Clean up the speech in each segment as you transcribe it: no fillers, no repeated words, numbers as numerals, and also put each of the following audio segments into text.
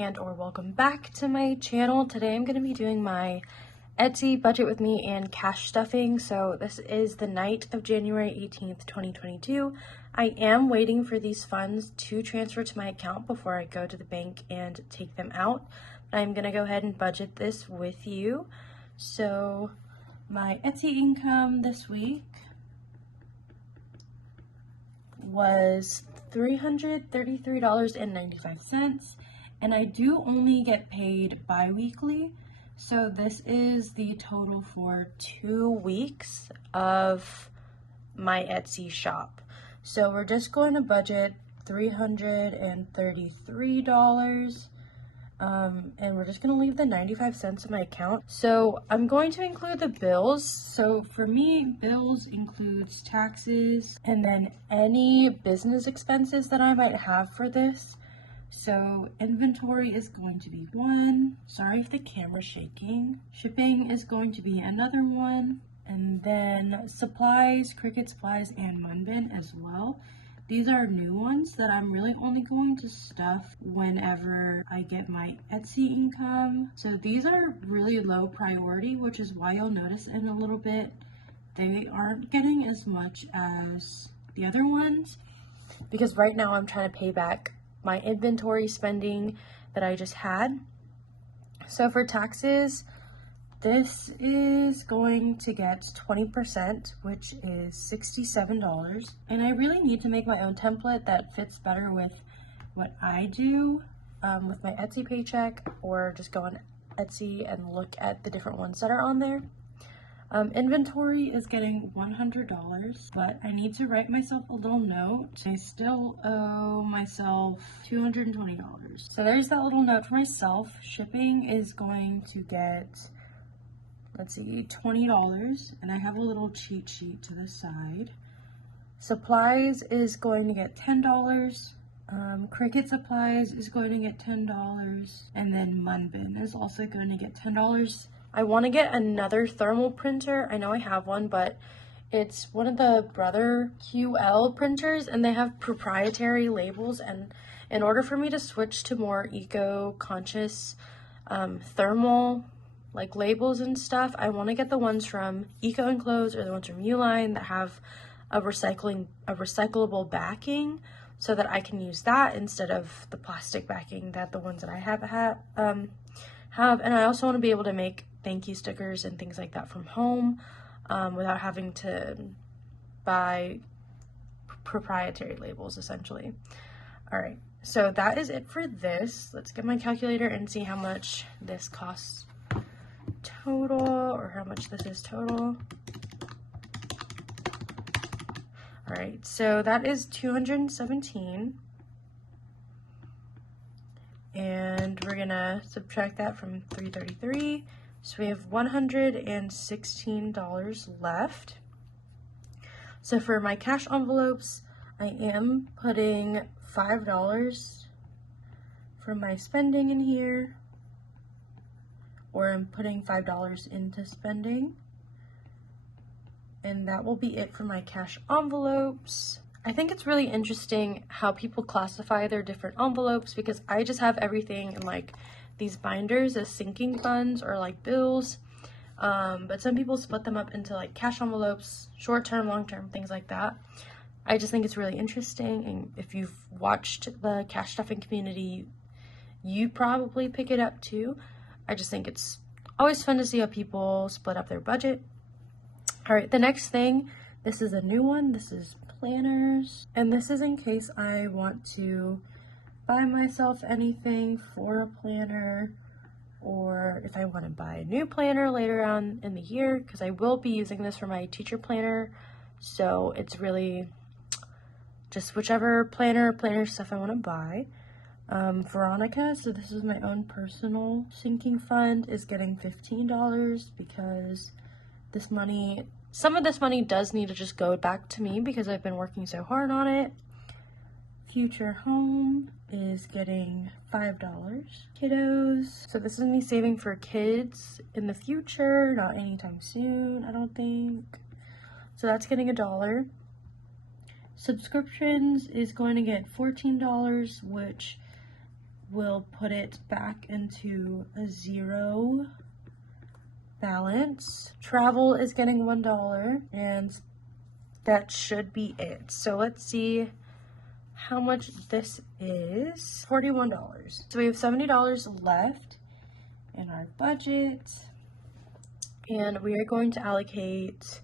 and or welcome back to my channel. Today I'm going to be doing my Etsy budget with me and cash stuffing. So this is the night of January 18th, 2022. I am waiting for these funds to transfer to my account before I go to the bank and take them out. But I'm going to go ahead and budget this with you. So my Etsy income this week was $333.95, and I do only get paid bi-weekly, so this is the total for 2 weeks of my Etsy shop. So we're just going to budget $333, and we're just going to leave the 95 cents in my account. So I'm going to include the bills. So for me, bills includes taxes and then any business expenses that I might have for this. So inventory is going to be one. Sorry if the camera's shaking. Shipping is going to be another one. And then supplies, Cricut supplies, and Munbin as well. These are new ones that I'm really only going to stuff whenever I get my Etsy income. So these are really low priority, which is why you'll notice in a little bit they aren't getting as much as the other ones, because right now I'm trying to pay back my inventory spending that I just had. So for taxes, this is going to get 20%, which is $67. And I really need to make my own template that fits better with what I do with my Etsy paycheck, or just go on Etsy and look at the different ones that are on there. Inventory is getting $100, but I need to write myself a little note. I still owe myself $220. So there's that little note for myself. Shipping is going to get, let's see, $20, and I have a little cheat sheet to the side. Supplies is going to get $10. Cricut supplies is going to get $10, and then Munbin is also going to get $10. I want to get another thermal printer. I know I have one, but it's one of the Brother QL printers, and they have proprietary labels, and in order for me to switch to more eco-conscious thermal like labels and stuff, I want to get the ones from Eco Enclosed or the ones from Uline that have a recyclable backing, so that I can use that instead of the plastic backing that the ones that I have. And I also want to be able to make thank you stickers and things like that from home without having to buy proprietary labels, essentially. All right, so that is it for this. Let's get my calculator and see how much this costs total, or how much this is total. All right, so that is $217, and we're gonna subtract that from $333, so we have $116 left. So for my cash envelopes, I am putting $5 for my spending in here, or I'm putting $5 into spending, and that will be it for my cash envelopes. I think it's really interesting how people classify their different envelopes, because I just have everything in like these binders as sinking funds or like bills, but some people split them up into like cash envelopes, short-term, long-term, things like that. I just think it's really interesting, and if you've watched the cash stuffing community, you probably pick it up too. I just think it's always fun to see how people split up their budget. All right, the next thing, this is a new one. This is planners, and this is in case I want to buy myself anything for a planner, or if I want to buy a new planner later on in the year, because I will be using this for my teacher planner. So it's really just whichever planner stuff I want to buy. Veronica, so this is my own personal sinking fund, is getting $15 because this money, some of this money does need to just go back to me because I've been working so hard on it. Future Home is getting $5. Kiddos, so this is me saving for kids in the future, not anytime soon, I don't think. So that's getting $1. Subscriptions is going to get $14, which will put it back into a zero balance. Travel is getting $1, and that should be it. So let's see how much this is. $41. So we have $70 left in our budget, and we are going to allocate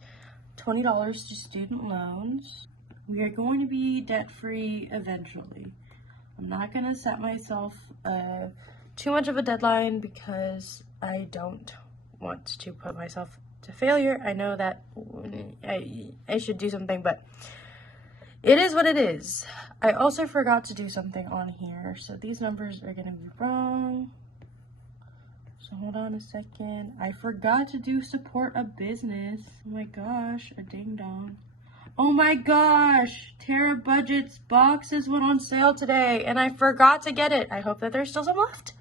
$20 to student loans. We are going to be debt-free eventually. I'm not going to set myself too much of a deadline because I don't want to put myself to failure. I know that I should do something, but it is what it is. I also forgot to do something on here, so these numbers are going to be wrong. So hold on a second. I forgot to do support a business. Oh my gosh, a ding dong. Oh my gosh, Tara Budget's boxes went on sale today and I forgot to get it. I hope that there's still some left,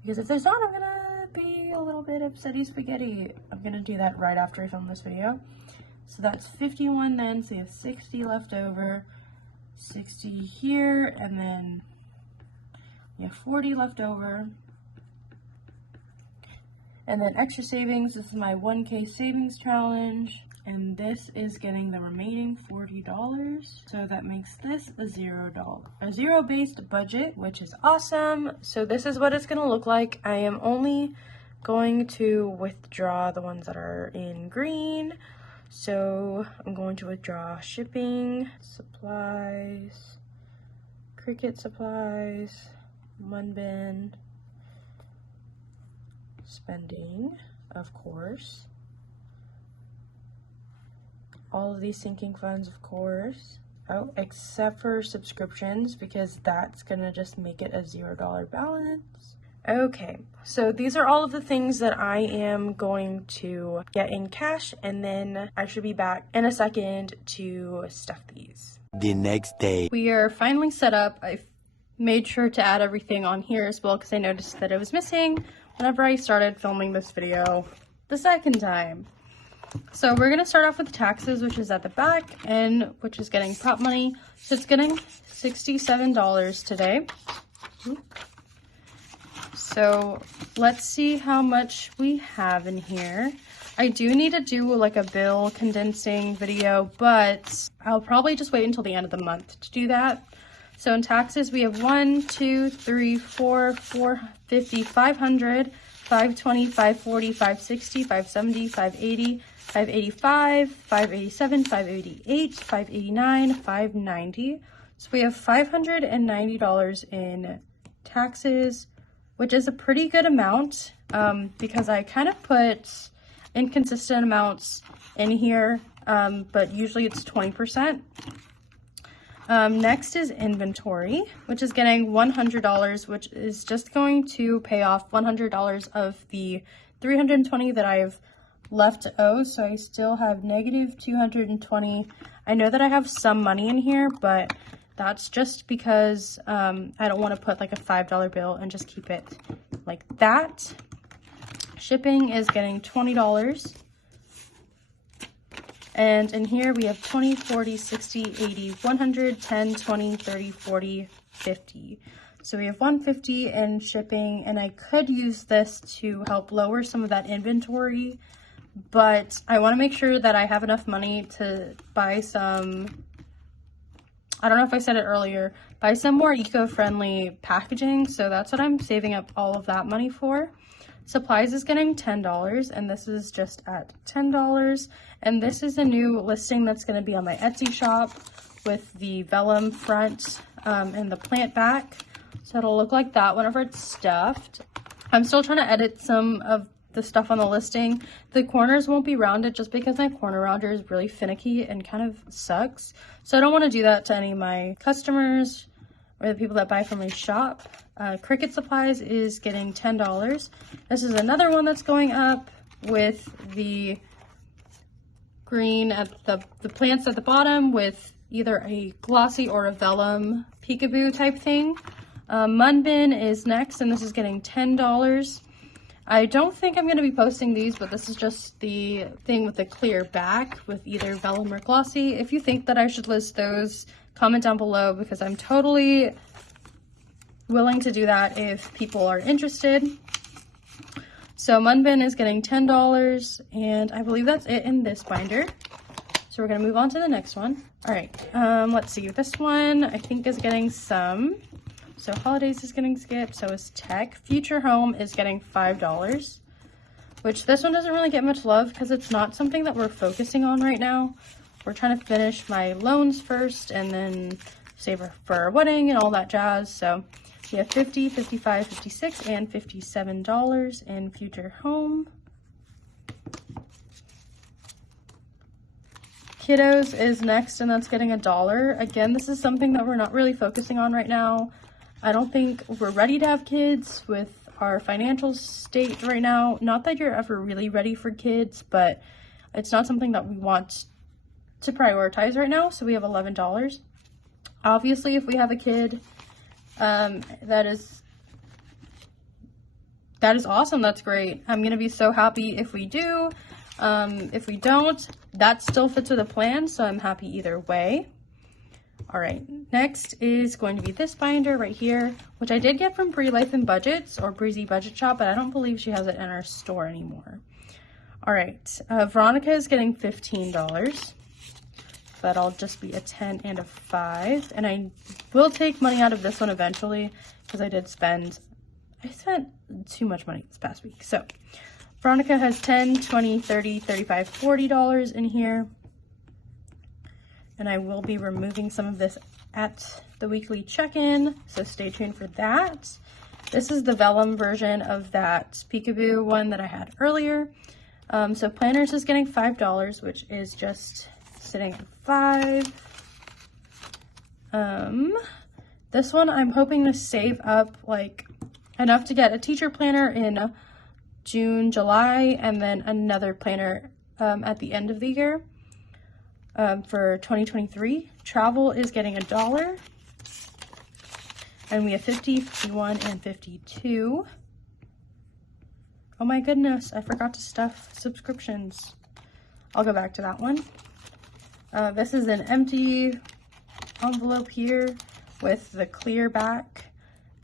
because if there's not, I'm gonna be a little bit upsetty spaghetti. I'm gonna do that right after I film this video. So that's 51 then, so we have 60 left over, 60 here, and then we have 40 left over. And then extra savings, this is my 1K savings challenge. And this is getting the remaining $40. So that makes this a zero-based budget, which is awesome. So this is what it's going to look like. I am only going to withdraw the ones that are in green. So I'm going to withdraw shipping, supplies, Cricut supplies, Munbin, spending, of course. All of these sinking funds, of course. Oh, except for subscriptions, because that's gonna just make it a $0 balance. Okay, so these are all of the things that I am going to get in cash, and then I should be back in a second to stuff these. The next day. We are finally set up. I made sure to add everything on here as well because I noticed that it was missing whenever I started filming this video the second time. So we're going to start off with taxes, which is at the back, and which is getting prop money. So it's getting $67 today. So let's see how much we have in here. I do need to do like a bill condensing video, but I'll probably just wait until the end of the month to do that. So in taxes, we have 1, 2, 3, 4, 450, 500, 520, 540, 560, 570, 580, 585, 587, 588, 589, 590. So we have $590 in taxes, which is a pretty good amount because I kind of put inconsistent amounts in here, but usually it's 20%. Next is inventory, which is getting $100, which is just going to pay off $100 of the $320 that I've left to owe. So I still have negative $220. I know that I have some money in here, but that's just because I don't want to put like a $5 bill and just keep it like that. Shipping is getting $20. And in here we have 20, 40, 60, 80, 100, 10, 20, 30, 40, 50. So we have 150 in shipping, and I could use this to help lower some of that inventory, but I want to make sure that I have enough money to buy some, I don't know if I said it earlier, buy some more eco-friendly packaging. So that's what I'm saving up all of that money for. Supplies is getting $10, and this is just at $10. And this is a new listing that's going to be on my Etsy shop with the vellum front and the plant back. So it'll look like that whenever it's stuffed. I'm still trying to edit some of the stuff on the listing. The corners won't be rounded just because my corner rounder is really finicky and kind of sucks. So I don't want to do that to any of my customers or the people that buy from my shop. Cricut supplies is getting $10. This is another one that's going up with the green at the plants at the bottom with either a glossy or a vellum peekaboo type thing. Munbin is next, and this is getting $10. I don't think I'm going to be posting these, but this is just the thing with the clear back with either vellum or glossy. If you think that I should list those, comment down below, because I'm totally willing to do that if people are interested. So Munbin is getting $10, and I believe that's it in this binder. So we're gonna move on to the next one. All right, let's see. This one I think is getting some. So Holidays is getting skipped, so is Tech. Future Home is getting $5, which this one doesn't really get much love because it's not something that we're focusing on right now. We're trying to finish my loans first and then save for our wedding and all that jazz. So we have $50, $55, $56, and $57 in Future Home. Kiddos is next, and that's getting $1. Again, this is something that we're not really focusing on right now. I don't think we're ready to have kids with our financial state right now. Not that you're ever really ready for kids, but it's not something that we want to prioritize right now. So we have $11. Obviously, if we have a kid, that is awesome. That's great. I'm gonna be so happy if we do. If we don't, that still fits with the plan, so I'm happy either way. All right, next is going to be this binder right here, which I did get from Bree Life and Budgets or Breezy Budget Shop, but I don't believe she has it in our store anymore. All right, Veronica is getting $15. That'll just be a 10 and a 5, and I will take money out of this one eventually because I spent too much money this past week. So Veronica has $10, $20, $30, $35, $40 in here, and I will be removing some of this at the weekly check-in, so stay tuned for that. This is the vellum version of that Peekaboo one that I had earlier. So Planners is getting $5, which is just sitting at 5. This one I'm hoping to save up like enough to get a teacher planner in June, July, and then another planner at the end of the year for 2023. Travel is getting $1, and we have 50, 51, and 52. Oh my goodness, I forgot to stuff subscriptions. I'll go back to that one. This is an empty envelope here with the clear back.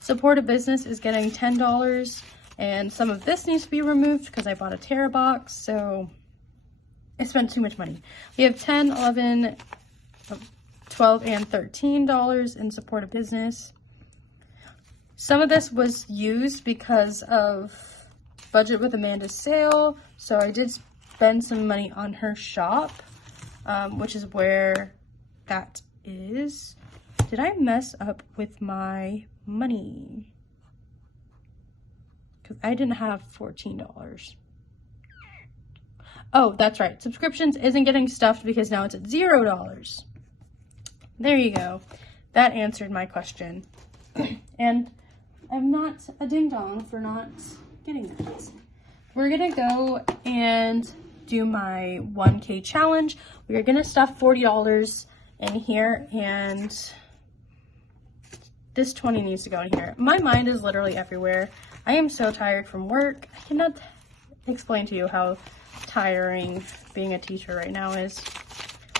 Support a Business is getting $10, and some of this needs to be removed because I bought a Terra box, so I spent too much money. We have $10, $11, $12, and $13 in Support a Business. Some of this was used because of Budget with Amanda's sale, so I did spend some money on her shop, which is where that is. Did I mess up with my money? Because I didn't have $14. Oh, that's right. Subscriptions isn't getting stuffed because now it's at $0. There you go. That answered my question. And I'm not a ding-dong for not getting that. We're going to go and do my 1K challenge. We are going to stuff $40 in here, and this 20 needs to go in here. My mind is literally everywhere. I am so tired from work. I cannot explain to you how tiring being a teacher right now is.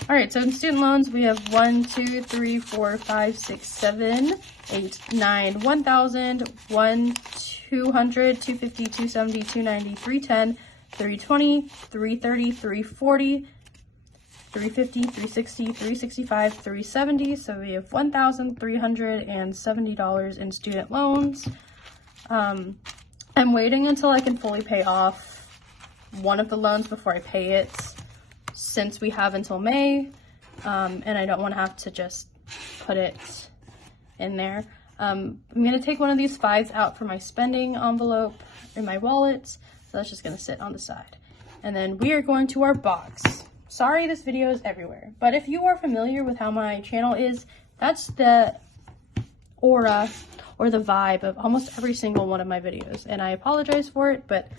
All right, so in student loans, we have 1, 2, 3, 4, 5, 6, 7, 8, 9, 1,000, 1, 200, 250, 270, 290, 310, 320, 330, 340, 350, 360, 365, 370. So we have $1,370 in student loans. I'm waiting until I can fully pay off one of the loans before I pay it, since we have until May, and I don't want to have to just put it in there. I'm going to take one of these 5s out for my spending envelope in my wallet, so that's just going to sit on the side. And then we are going to our box. Sorry this video is everywhere, but if you are familiar with how my channel is, that's the aura or the vibe of almost every single one of my videos, and I apologize for it, but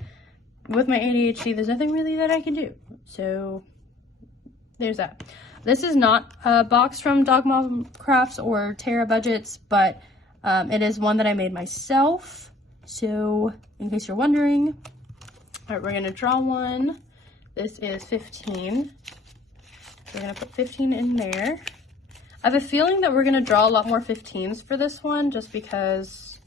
with my ADHD, there's nothing really that I can do. So there's that. This is not a box from Dog Mom Crafts or Terra Budgets, but it is one that I made myself. So in case you're wondering, all right, we're gonna draw one. This is 15. We're gonna put 15 in there. I have a feeling that we're gonna draw a lot more 15s for this one, just because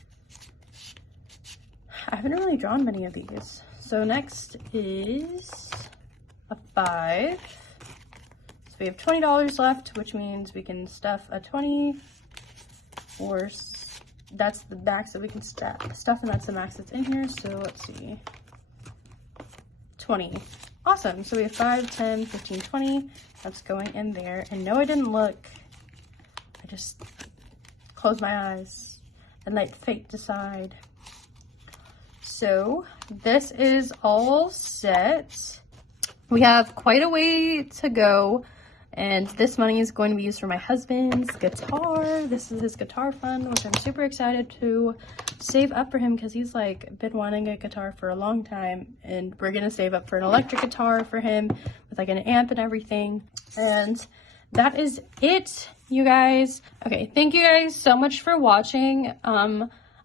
haven't really drawn many of these. So next is a 5. So we have $20 left, which means we can stuff a 20, or that's the max that we can stuff, and that's the max that's in here. So let's see, 20. Awesome. So we have 5, 10, 15, 20. That's going in there. And no, I didn't look. I just closed my eyes and let fate decide. So this is all set. We have quite a way to go, and this money is going to be used for my husband's guitar. This is his guitar fund, which I'm super excited to save up for him because he's like been wanting a guitar for a long time, and we're gonna save up for an electric guitar for him with like an amp and everything. And that is it, you guys. Okay, thank you guys so much for watching.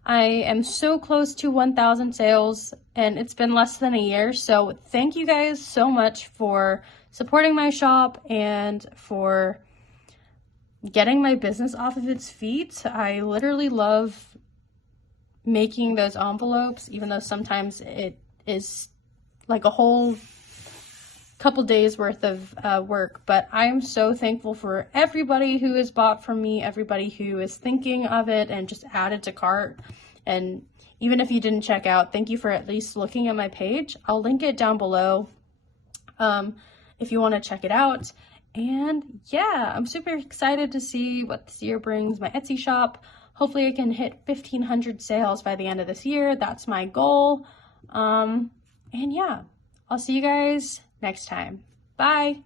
I am so close to 1,000 sales, and it's been less than a year, so thank you guys so much for supporting my shop and for getting my business off of its feet. I literally love making those envelopes, even though sometimes it is like a whole couple days worth of work, but I'm so thankful for everybody who has bought from me, everybody who is thinking of it and just added to cart. And even if you didn't check out, thank you for at least looking at my page. I'll link it down below if you want to check it out. And yeah, I'm super excited to see what this year brings my Etsy shop. Hopefully I can hit 1,500 sales by the end of this year. That's my goal. And yeah, I'll see you guys next time. Bye.